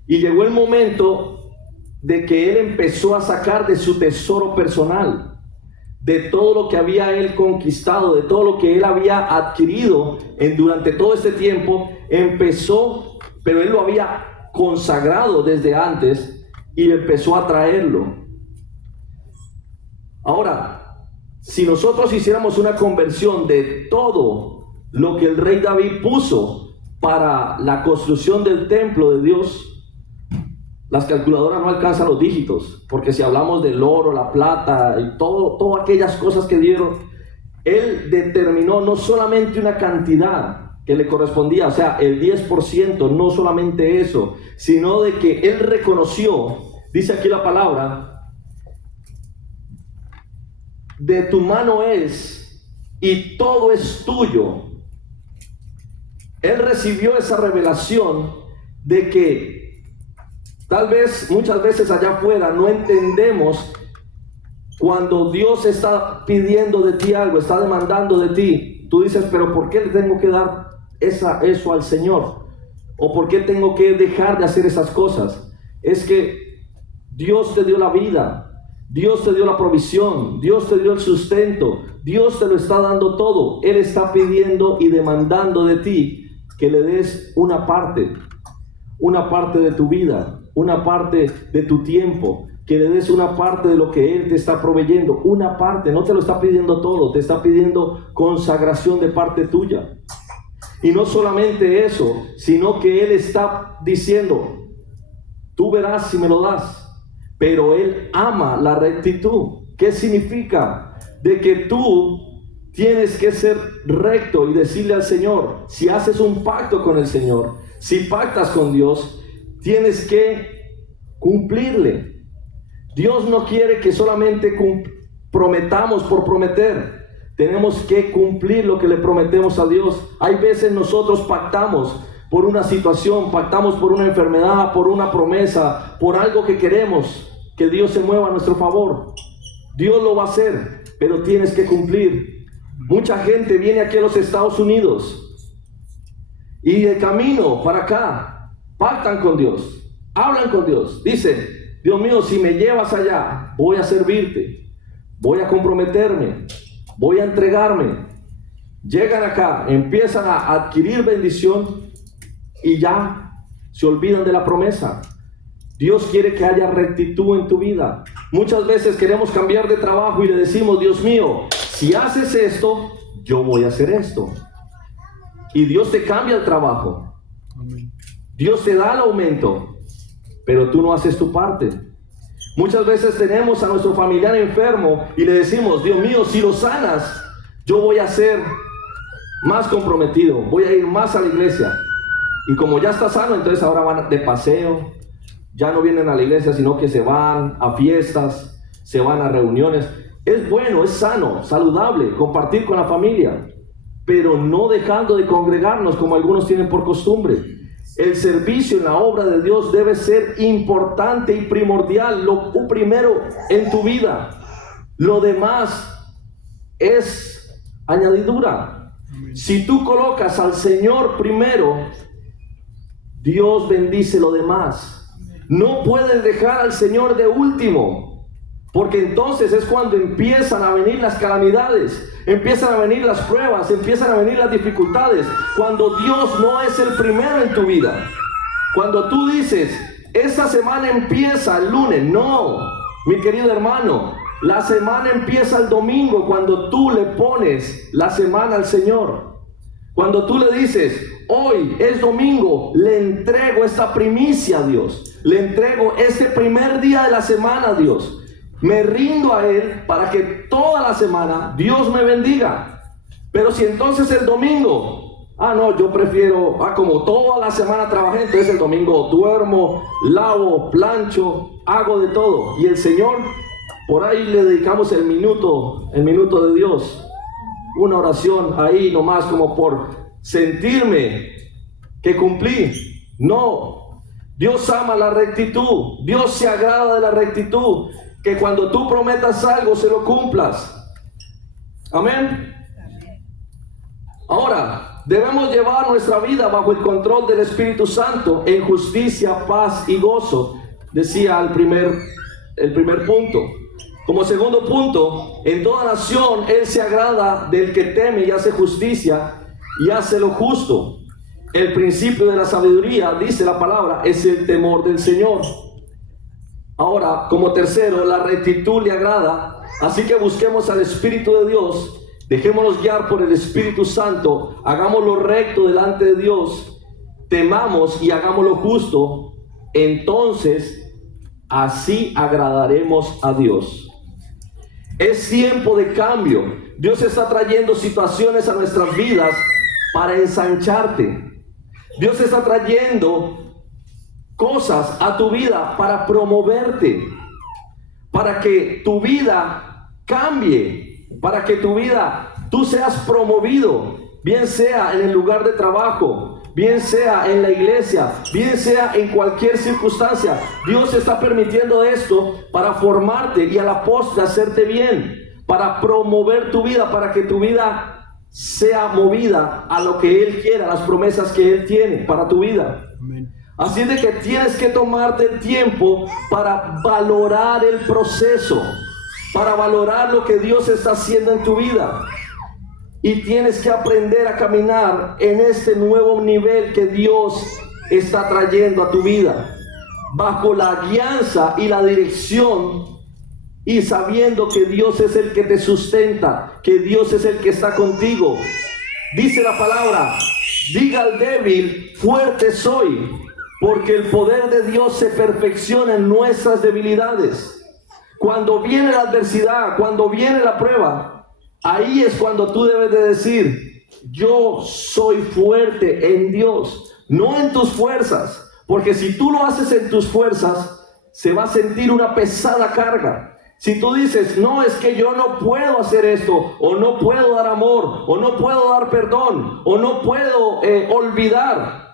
y llegó el momento de que él empezó a sacar de su tesoro personal, de todo lo que había él conquistado, de todo lo que él había adquirido durante todo este tiempo. Empezó, pero él lo había consagrado desde antes y empezó a traerlo. Ahora, si nosotros hiciéramos una conversión de todo lo que el rey David puso para la construcción del templo de Dios, las calculadoras no alcanzan los dígitos, porque si hablamos del oro, la plata y todas aquellas cosas que dieron, él determinó no solamente una cantidad que le correspondía, o sea, el 10%, no solamente eso, sino de que él reconoció, dice aquí la palabra, de tu mano es y todo es tuyo. Él recibió esa revelación de que tal vez muchas veces allá afuera no entendemos cuando Dios está pidiendo de ti algo, está demandando de ti. Tú dices, pero ¿por qué le tengo que dar eso al Señor? ¿O por qué tengo que dejar de hacer esas cosas? Es que Dios te dio la vida, Dios te dio la provisión, Dios te dio el sustento, Dios te lo está dando todo. Él está pidiendo y demandando de ti que le des una parte de tu vida, una parte de tu tiempo, que le des una parte de lo que Él te está proveyendo, una parte. No te lo está pidiendo todo, te está pidiendo consagración de parte tuya. Y no solamente eso, sino que Él está diciendo, tú verás si me lo das, pero Él ama la rectitud. ¿Qué significa? De que tú tienes que ser recto y decirle al Señor, si haces un pacto con el Señor, si pactas con Dios, tienes que cumplirle. Dios no quiere que solamente prometamos por prometer. Tenemos que cumplir lo que le prometemos a Dios. Hay veces nosotros pactamos por una situación, pactamos por una enfermedad, por una promesa, por algo que queremos que Dios se mueva a nuestro favor. Dios lo va a hacer, pero tienes que cumplir. Mucha gente viene aquí a los Estados Unidos y de camino para acá pactan con Dios, hablan con Dios, dicen, Dios mío, si me llevas allá, voy a servirte, voy a comprometerme, voy a entregarme. Llegan acá, empiezan a adquirir bendición y ya se olvidan de la promesa. Dios quiere que haya rectitud en tu vida. Muchas veces queremos cambiar de trabajo y le decimos, Dios mío, si haces esto, yo voy a hacer esto. Y Dios te cambia el trabajo. Dios te da el aumento, pero tú no haces tu parte. Muchas veces tenemos a nuestro familiar enfermo y le decimos, Dios mío, si lo sanas, yo voy a ser más comprometido, voy a ir más a la iglesia. Y como ya está sano, entonces ahora van de paseo, ya no vienen a la iglesia, sino que se van a fiestas, se van a reuniones. Es bueno, es sano, saludable compartir con la familia, pero no dejando de congregarnos como algunos tienen por costumbre. El servicio en la obra de Dios debe ser importante y primordial, lo primero en tu vida. Lo demás es añadidura. Si tú colocas al Señor primero, Dios bendice lo demás. No puedes dejar al Señor de último, porque entonces es cuando empiezan a venir las calamidades, empiezan a venir las pruebas, empiezan a venir las dificultades. Cuando Dios no es el primero en tu vida, cuando tú dices, esta semana empieza el lunes, no, mi querido hermano, la semana empieza el domingo cuando tú le pones la semana al Señor. Cuando tú le dices, hoy es domingo, le entrego esta primicia a Dios, le entrego este primer día de la semana a Dios. Me rindo a Él para que toda la semana Dios me bendiga. Pero si entonces el domingo, no, yo prefiero, como toda la semana trabajé, entonces el domingo duermo, lavo, plancho, hago de todo. Y el Señor, por ahí le dedicamos el minuto de Dios. Una oración ahí nomás como por sentirme que cumplí. No, Dios ama la rectitud, Dios se agrada de la rectitud. Que cuando tú prometas algo se lo cumplas. Amén. Ahora, debemos llevar nuestra vida bajo el control del Espíritu Santo en justicia, paz y gozo. Decía el primer punto. Como segundo punto, en toda nación Él se agrada del que teme y hace justicia y hace lo justo. el principio de la sabiduría, dice la palabra, es el temor del Señor. Ahora, como tercero, la rectitud le agrada, así que busquemos al Espíritu de Dios, dejémonos guiar por el Espíritu Santo, hagamos lo recto delante de Dios, temamos y hagamos lo justo, entonces así agradaremos a Dios. Es tiempo de cambio. Dios está trayendo situaciones a nuestras vidas para ensancharte. Dios está trayendo cosas a tu vida para promoverte, para que tu vida cambie, para que tu vida, tú seas promovido, bien sea en el lugar de trabajo, bien sea en la iglesia, bien sea en cualquier circunstancia. Dios está permitiendo esto para formarte y a la postre hacerte bien, para promover tu vida, para que tu vida sea movida a lo que Él quiera, las promesas que Él tiene para tu vida. Amén. Así de que tienes que tomarte el tiempo para valorar el proceso, para valorar lo que Dios está haciendo en tu vida. Y tienes que aprender a caminar en este nuevo nivel que Dios está trayendo a tu vida, bajo la guianza y la dirección, y sabiendo que Dios es el que te sustenta, que Dios es el que está contigo. Dice la palabra, diga al débil, fuerte soy, porque el poder de Dios se perfecciona en nuestras debilidades. Cuando viene la adversidad, cuando viene la prueba, ahí es cuando tú debes de decir, yo soy fuerte en Dios, no en tus fuerzas, porque si tú lo haces en tus fuerzas, se va a sentir una pesada carga. Si tú dices, no, es que yo no puedo hacer esto, o no puedo dar amor, o no puedo dar perdón, o no puedo olvidar,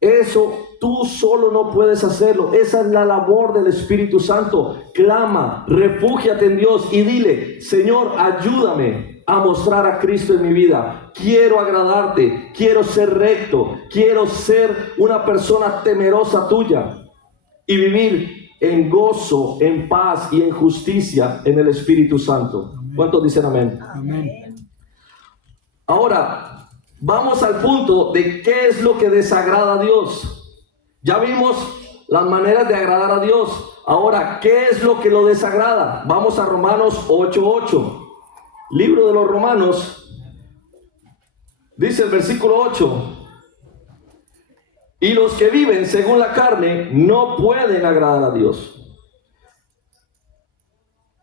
eso tú solo no puedes hacerlo. Esa es la labor del Espíritu Santo. Clama, refúgiate en Dios y dile, Señor, ayúdame a mostrar a Cristo en mi vida. Quiero agradarte, quiero ser recto, quiero ser una persona temerosa tuya y vivir en gozo, en paz y en justicia en el Espíritu Santo. Amén. ¿Cuántos dicen amén? Amén. Ahora, vamos al punto de qué es lo que desagrada a Dios. Ya vimos las maneras de agradar a Dios. Ahora, ¿qué es lo que lo desagrada? Vamos a Romanos 8:8. Libro de los Romanos, dice el versículo 8. Y los que viven según la carne no pueden agradar a Dios.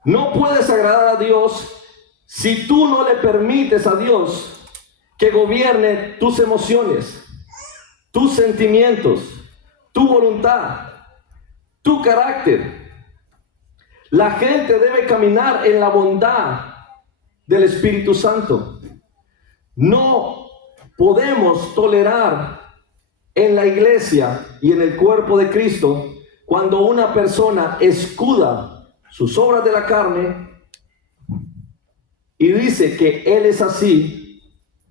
No puedes agradar a Dios si tú no le permites a Dios que gobierne tus emociones, tus sentimientos, tu voluntad, tu carácter. La gente debe caminar en la bondad del Espíritu Santo. No podemos tolerar en la iglesia y en el cuerpo de Cristo cuando una persona escuda sus obras de la carne y dice que él es así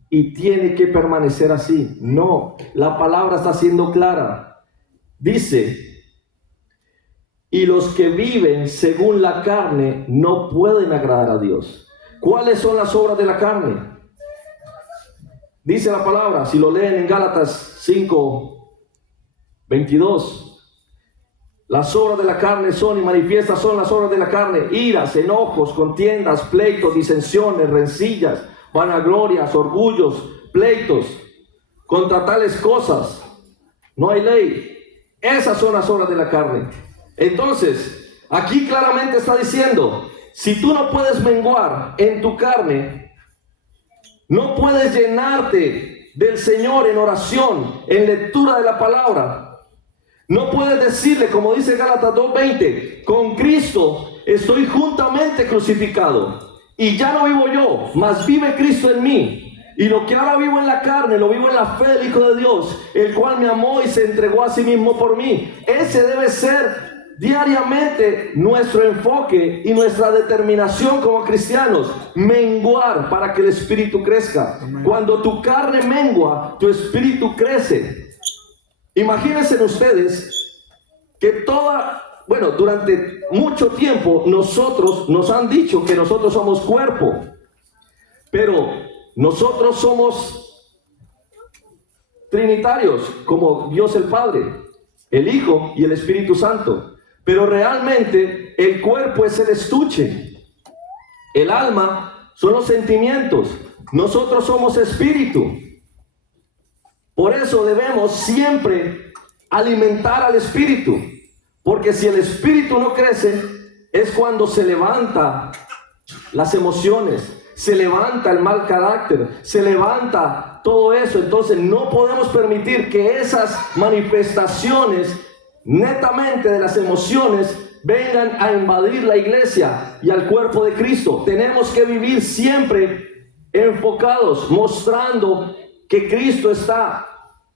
y tiene que permanecer así. No, la palabra está siendo clara. Dice, y los que viven según la carne no pueden agradar a Dios. ¿Cuáles son las obras de la carne? Dice la palabra, si lo leen en Gálatas 5:22, las obras de la carne son y manifiestas son las obras de la carne: iras, enojos, contiendas, pleitos, disensiones, rencillas, vanaglorias, orgullos, pleitos. Contra tales cosas no hay ley. Esas son las obras de la carne. Entonces, aquí claramente está diciendo, si tú no puedes menguar en tu carne, no puedes llenarte del Señor en oración, en lectura de la palabra, no puedes decirle, como dice Gálatas 2:20, con Cristo estoy juntamente crucificado, y ya no vivo yo, mas vive Cristo en mí. Y lo que ahora vivo en la carne, lo vivo en la fe del Hijo de Dios, el cual me amó y se entregó a sí mismo por mí. Ese debe ser diariamente nuestro enfoque y nuestra determinación como cristianos: menguar para que el espíritu crezca. Amén. Cuando tu carne mengua, tu espíritu crece. Imagínense ustedes que durante mucho tiempo nosotros nos han dicho que nosotros somos cuerpo, pero nosotros somos trinitarios, como Dios el Padre, el Hijo y el Espíritu Santo. Pero realmente el cuerpo es el estuche. El alma son los sentimientos. Nosotros somos espíritu. Por eso debemos siempre alimentar al espíritu. Porque si el espíritu no crece, es cuando se levanta las emociones, se levanta el mal carácter, se levanta todo eso. Entonces no podemos permitir que esas manifestaciones netamente de las emociones vengan a invadir la iglesia y al cuerpo de Cristo. Tenemos que vivir siempre enfocados, mostrando que Cristo está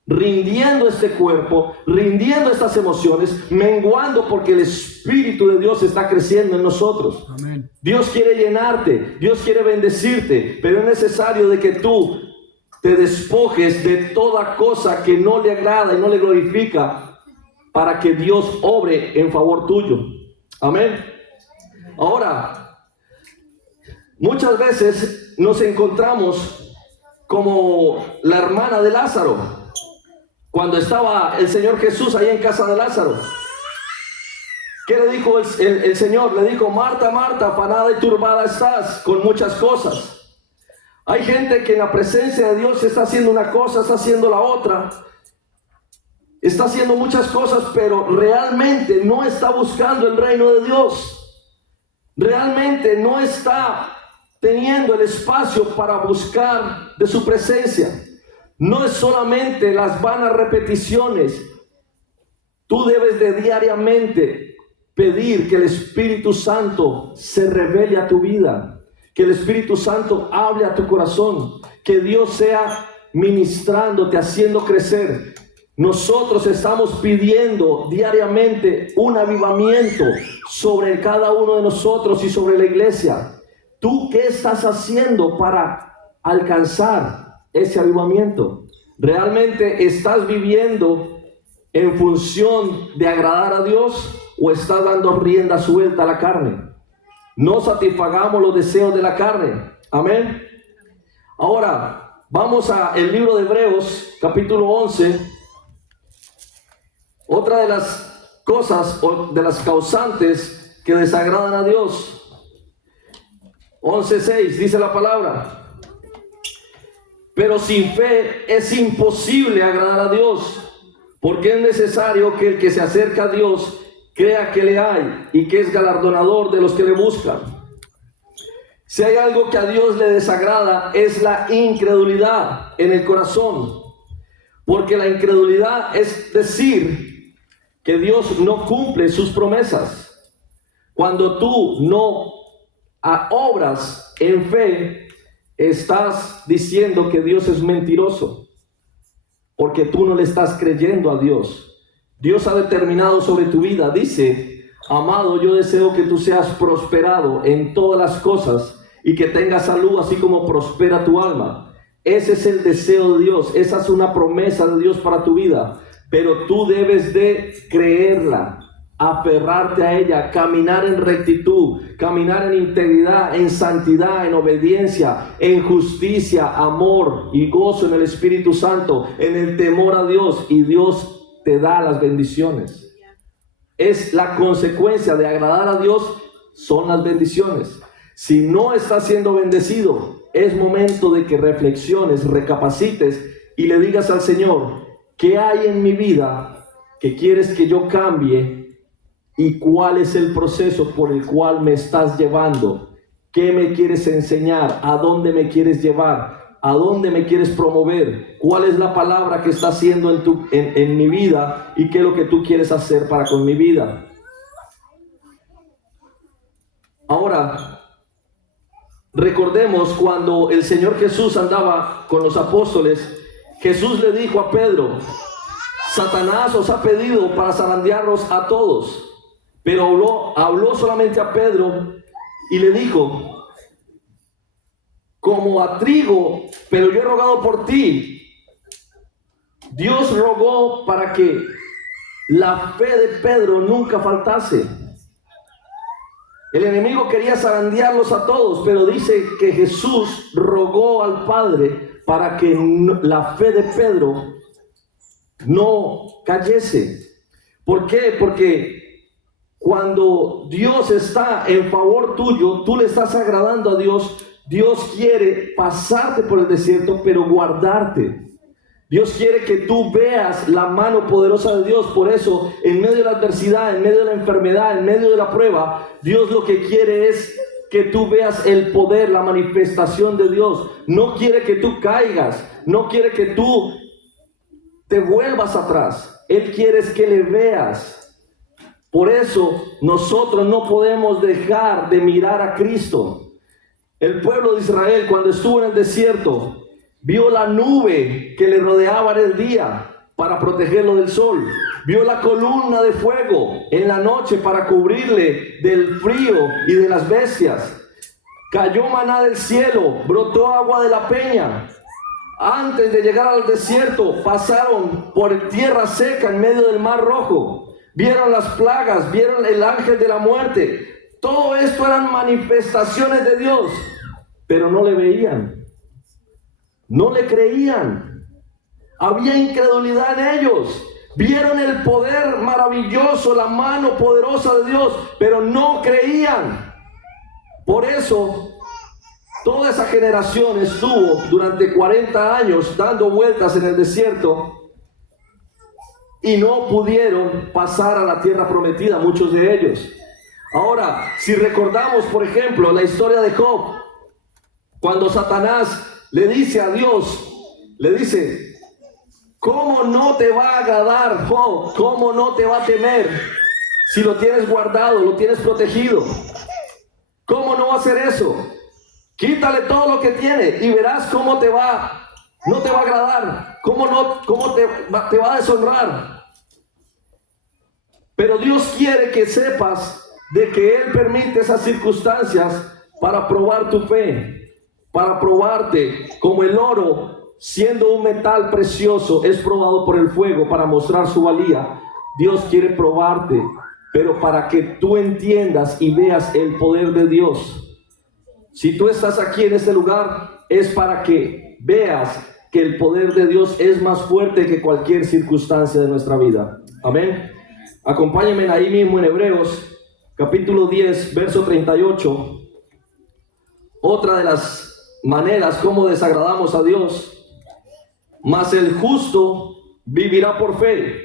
rindiendo este cuerpo, rindiendo estas emociones, menguando, porque el Espíritu de Dios está creciendo en nosotros. Amén. Dios quiere llenarte, Dios quiere bendecirte, pero es necesario de que tú te despojes de toda cosa que no le agrada y no le glorifica, para que Dios obre en favor tuyo. Amén. Ahora, muchas veces nos encontramos como la hermana de Lázaro, cuando estaba el Señor Jesús ahí en casa de Lázaro. ¿Qué le dijo el Señor? Le dijo: Marta, Marta, afanada y turbada estás con muchas cosas. Hay gente que en la presencia de Dios está haciendo una cosa, está haciendo la otra, está haciendo muchas cosas, pero realmente no está buscando el reino de Dios. Realmente no está teniendo el espacio para buscar de su presencia. No es solamente las vanas repeticiones. Tú debes de diariamente pedir que el Espíritu Santo se revele a tu vida, que el Espíritu Santo hable a tu corazón, que Dios sea ministrándote, haciendo crecer. Nosotros estamos pidiendo diariamente un avivamiento sobre cada uno de nosotros y sobre la iglesia. ¿Tú qué estás haciendo para alcanzar ese avivamiento? ¿Realmente estás viviendo en función de agradar a Dios o estás dando rienda suelta a la carne? No satisfagamos los deseos de la carne. Amén. Ahora vamos al libro de Hebreos, capítulo 11. Otra de las cosas o de las causantes que desagradan a Dios. 11:6 dice la palabra: pero sin fe es imposible agradar a Dios, porque es necesario que el que se acerca a Dios crea que le hay y que es galardonador de los que le buscan. Si hay algo que a Dios le desagrada, es la incredulidad en el corazón, porque la incredulidad es decir que Dios no cumple sus promesas. Cuando tú no obras en fe, estás diciendo que Dios es mentiroso, porque tú no le estás creyendo a Dios. Dios ha determinado sobre tu vida, dice: amado, yo deseo que tú seas prosperado en todas las cosas y que tengas salud así como prospera tu alma. Ese es el deseo de Dios, esa es una promesa de Dios para tu vida. Pero tú debes de creerla, aferrarte a ella, caminar en rectitud, caminar en integridad, en santidad, en obediencia, en justicia, amor y gozo en el Espíritu Santo, en el temor a Dios, y Dios te da las bendiciones. Es la consecuencia de agradar a Dios, son las bendiciones. Si no estás siendo bendecido, es momento de que reflexiones, recapacites y le digas al Señor: ¿qué hay en mi vida que quieres que yo cambie? ¿Y cuál es el proceso por el cual me estás llevando? ¿Qué me quieres enseñar? ¿A dónde me quieres llevar? ¿A dónde me quieres promover? ¿Cuál es la palabra que está haciendo en mi vida? ¿Y qué es lo que tú quieres hacer para con mi vida? Ahora, recordemos cuando el Señor Jesús andaba con los apóstoles. Jesús le dijo a Pedro: Satanás os ha pedido para zarandearlos a todos. Pero habló solamente a Pedro y le dijo: como a trigo, pero yo he rogado por ti. Dios rogó para que la fe de Pedro nunca faltase. El enemigo quería zarandearlos a todos, pero dice que Jesús rogó al Padre para que la fe de Pedro no cayese. ¿Por qué? Porque cuando Dios está en favor tuyo, tú le estás agradando a Dios. Dios quiere pasarte por el desierto, pero guardarte. Dios quiere que tú veas la mano poderosa de Dios. Por eso, en medio de la adversidad, en medio de la enfermedad, en medio de la prueba, Dios lo que quiere es que tú veas el poder, la manifestación de Dios. No quiere que tú caigas, no quiere que tú te vuelvas atrás. Él quiere es que le veas. Por eso nosotros no podemos dejar de mirar a Cristo. El pueblo de Israel, cuando estuvo en el desierto, vio la nube que le rodeaba en el día para protegerlo del sol. Vio la columna de fuego en la noche para cubrirle del frío y de las bestias. Cayó maná del cielo, brotó agua de la peña. Antes de llegar al desierto, pasaron por tierra seca en medio del mar rojo. Vieron las plagas, vieron el ángel de la muerte. Todo esto eran manifestaciones de Dios, pero no le veían. No le creían. Había incredulidad en ellos. Vieron el poder maravilloso, la mano poderosa de Dios, pero no creían. Por eso, toda esa generación estuvo durante 40 años dando vueltas en el desierto y no pudieron pasar a la tierra prometida, muchos de ellos. Ahora, si recordamos, por ejemplo, la historia de Job, cuando Satanás le dice a Dios, le dice: ¿cómo no te va a agradar, Job? ¿Cómo no te va a temer si lo tienes guardado, lo tienes protegido? ¿Cómo no va a hacer eso? Quítale todo lo que tiene y verás cómo te va, no te va a agradar, cómo te va a deshonrar. Pero Dios quiere que sepas de que Él permite esas circunstancias para probar tu fe, para probarte, como el oro, siendo un metal precioso, es probado por el fuego para mostrar su valía. Dios quiere probarte, pero para que tú entiendas y veas el poder de Dios. Si tú estás aquí en este lugar, es para que veas que el poder de Dios es más fuerte que cualquier circunstancia de nuestra vida. Amén. Acompáñenme ahí mismo en Hebreos, capítulo 10, verso 38. Otra de las maneras como desagradamos a Dios. Mas el justo vivirá por fe,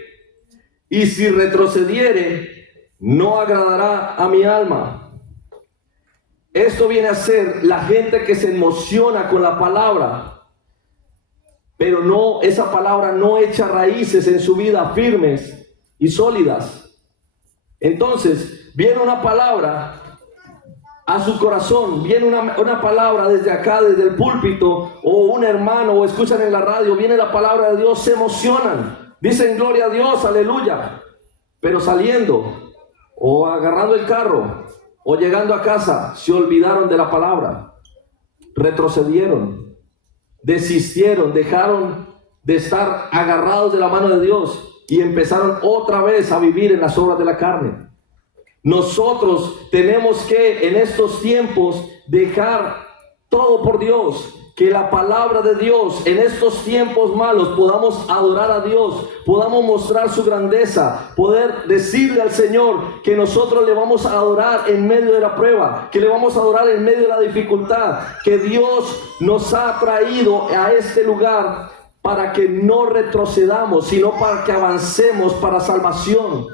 y si retrocediere, no agradará a mi alma. Esto viene a ser la gente que se emociona con la palabra, pero no, esa palabra no echa raíces en su vida firmes y sólidas. Entonces, viene una palabra a su corazón, viene una palabra desde acá, desde el púlpito, o un hermano, o escuchan en la radio, viene la palabra de Dios, se emocionan, dicen gloria a Dios, aleluya, pero saliendo, o agarrando el carro, o llegando a casa, se olvidaron de la palabra, retrocedieron, desistieron, dejaron de estar agarrados de la mano de Dios y empezaron otra vez a vivir en las obras de la carne. Nosotros tenemos que en estos tiempos dejar todo por Dios, que la palabra de Dios en estos tiempos malos podamos adorar a Dios, podamos mostrar su grandeza, poder decirle al Señor que nosotros le vamos a adorar en medio de la prueba, que le vamos a adorar en medio de la dificultad, que Dios nos ha traído a este lugar para que no retrocedamos, sino para que avancemos para salvación.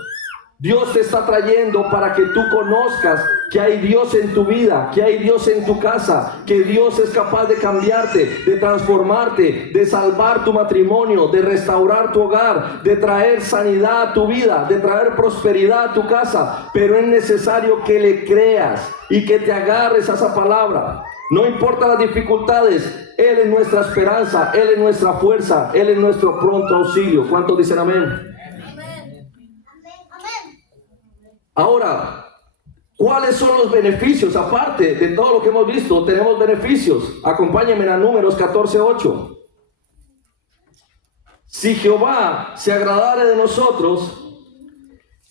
Dios te está trayendo para que tú conozcas que hay Dios en tu vida, que hay Dios en tu casa, que Dios es capaz de cambiarte, de transformarte, de salvar tu matrimonio, de restaurar tu hogar, de traer sanidad a tu vida, de traer prosperidad a tu casa. Pero es necesario que le creas y que te agarres a esa palabra. No importa las dificultades, Él es nuestra esperanza, Él es nuestra fuerza, Él es nuestro pronto auxilio. ¿Cuántos dicen amén? Ahora, ¿cuáles son los beneficios? Aparte de todo lo que hemos visto, tenemos beneficios. Acompáñenme a Números 14:8. Si Jehová se agradare de nosotros,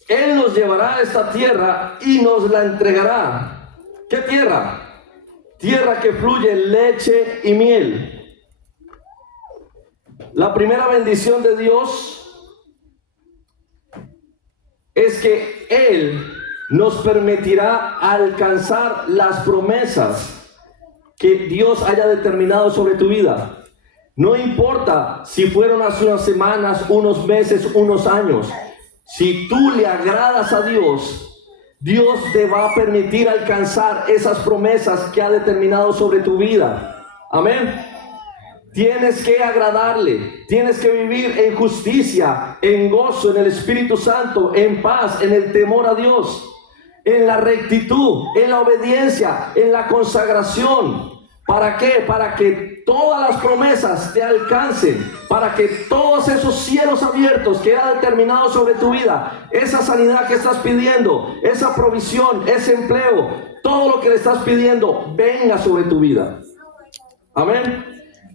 Él nos llevará a esta tierra y nos la entregará. ¿Qué tierra? Tierra que fluye leche y miel. La primera bendición de Dios es que Él nos permitirá alcanzar las promesas que Dios haya determinado sobre tu vida. No importa si fueron hace unas semanas, unos meses, unos años. Si tú le agradas a Dios, Dios te va a permitir alcanzar esas promesas que ha determinado sobre tu vida. Amén. Tienes que agradarle, tienes que vivir en justicia, en gozo, en el Espíritu Santo, en paz, en el temor a Dios, en la rectitud, en la obediencia, en la consagración. ¿Para qué? Para que todas las promesas te alcancen, para que todos esos cielos abiertos que ha determinado sobre tu vida, esa sanidad que estás pidiendo, esa provisión, ese empleo, todo lo que le estás pidiendo, venga sobre tu vida. Amén.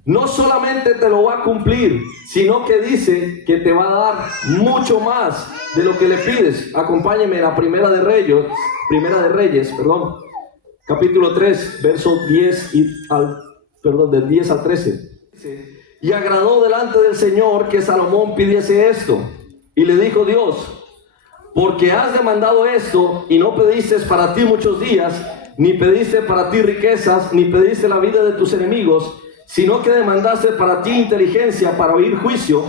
No solamente te lo va a cumplir, sino que dice que te va a dar mucho más de lo que le pides. Acompáñeme a Primera de Reyes, capítulo 3, verso 10 del 10 al 13. Y agradó delante del Señor que Salomón pidiese esto. Y le dijo Dios: porque has demandado esto y no pediste para ti muchos días, ni pediste para ti riquezas, ni pediste la vida de tus enemigos, sino que demandaste para ti inteligencia para oír juicio.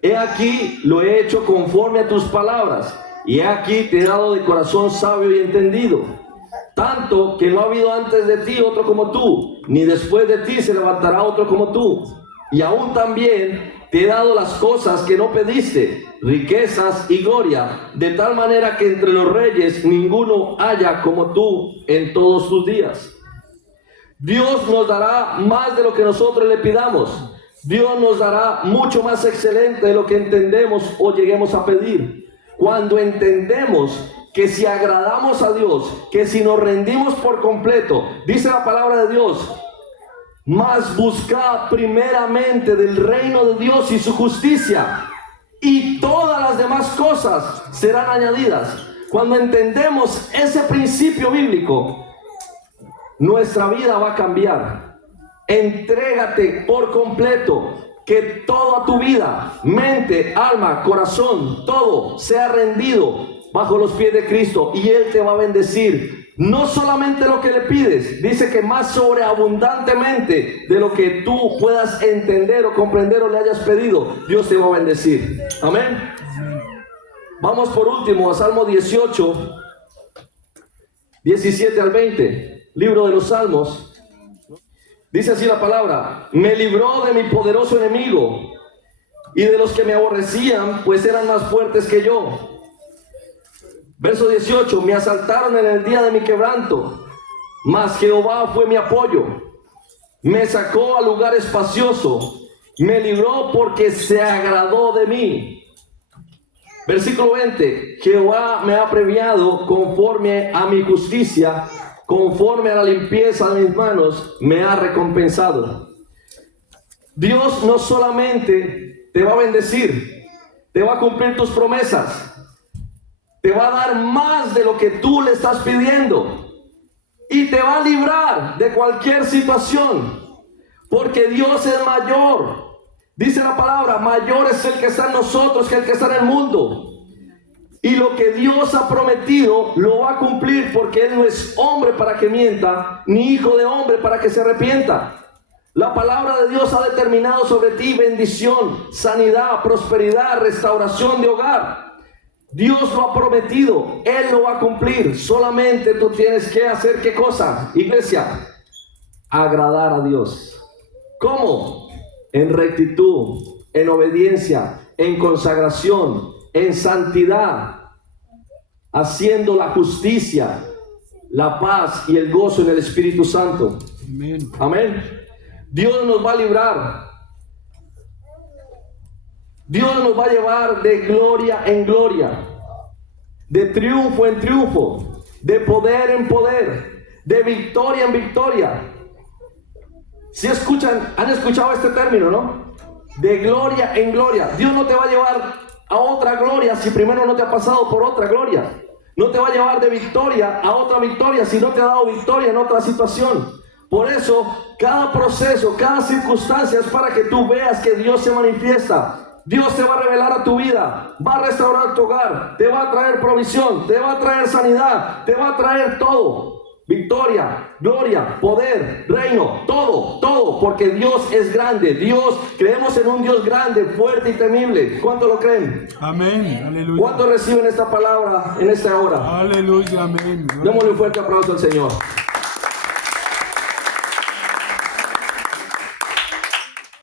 He aquí lo he hecho conforme a tus palabras, y he aquí te he dado de corazón sabio y entendido, tanto que no ha habido antes de ti otro como tú, ni después de ti se levantará otro como tú. Y aún también te he dado las cosas que no pediste, riquezas y gloria, de tal manera que entre los reyes ninguno haya como tú en todos tus días. Dios nos dará más de lo que nosotros le pidamos. Dios nos dará mucho más excelente de lo que entendemos o lleguemos a pedir. Cuando entendemos que si agradamos a Dios, que si nos rendimos por completo, dice la palabra de Dios: mas buscad primeramente del reino de Dios y su justicia, y todas las demás cosas serán añadidas. Cuando entendemos ese principio bíblico, nuestra vida va a cambiar. Entrégate por completo, que toda tu vida, mente, alma, corazón, todo sea rendido bajo los pies de Cristo, y Él te va a bendecir. No solamente lo que le pides, dice que más sobreabundantemente de lo que tú puedas entender o comprender o le hayas pedido, Dios te va a bendecir. Amén. Vamos por último a Salmo 18, 17 al 20. Libro de los Salmos. Dice así la palabra: me libró de mi poderoso enemigo y de los que me aborrecían, pues eran más fuertes que yo. Verso 18: me asaltaron en el día de mi quebranto, mas Jehová fue mi apoyo. Me sacó a lugar espacioso, me libró porque se agradó de mí. Versículo 20: Jehová me ha premiado conforme a mi justicia, conforme a la limpieza de mis manos me ha recompensado. Dios no solamente te va a bendecir, te va a cumplir tus promesas, te va a dar más de lo que tú le estás pidiendo, y te va a librar de cualquier situación, porque Dios es mayor. Dice la palabra: mayor es el que está en nosotros que el que está en el mundo. Y lo que Dios ha prometido lo va a cumplir, porque Él no es hombre para que mienta, ni hijo de hombre para que se arrepienta. La palabra de Dios ha determinado sobre ti bendición, sanidad, prosperidad, restauración de hogar. Dios lo ha prometido, Él lo va a cumplir. Solamente tú tienes que hacer ¿qué cosa, iglesia? Agradar a Dios. ¿Cómo? En rectitud, en obediencia, en consagración, en santidad, haciendo la justicia, la paz y el gozo en el Espíritu Santo. Amén. Amén. Dios nos va a librar. Dios nos va a llevar de gloria en gloria, de triunfo en triunfo, de poder en poder, de victoria en victoria. Si escuchan, han escuchado este término, ¿no? De gloria en gloria. Dios no te va a llevar a otra gloria si primero no te ha pasado por otra gloria. No te va a llevar de victoria a otra victoria si no te ha dado victoria en otra situación. Por eso, cada proceso, cada circunstancia es para que tú veas que Dios se manifiesta Dios te va a revelar a tu vida, va a restaurar tu hogar, te va a traer provisión, te va a traer sanidad, te va a traer todo. Victoria, gloria, poder, reino, todo, porque Dios es grande. Dios, creemos en un Dios grande, fuerte y temible. ¿Cuánto lo creen? Amén, aleluya. ¿Cuánto reciben esta palabra en esta hora? Aleluya, amén. Démosle un fuerte aplauso al Señor.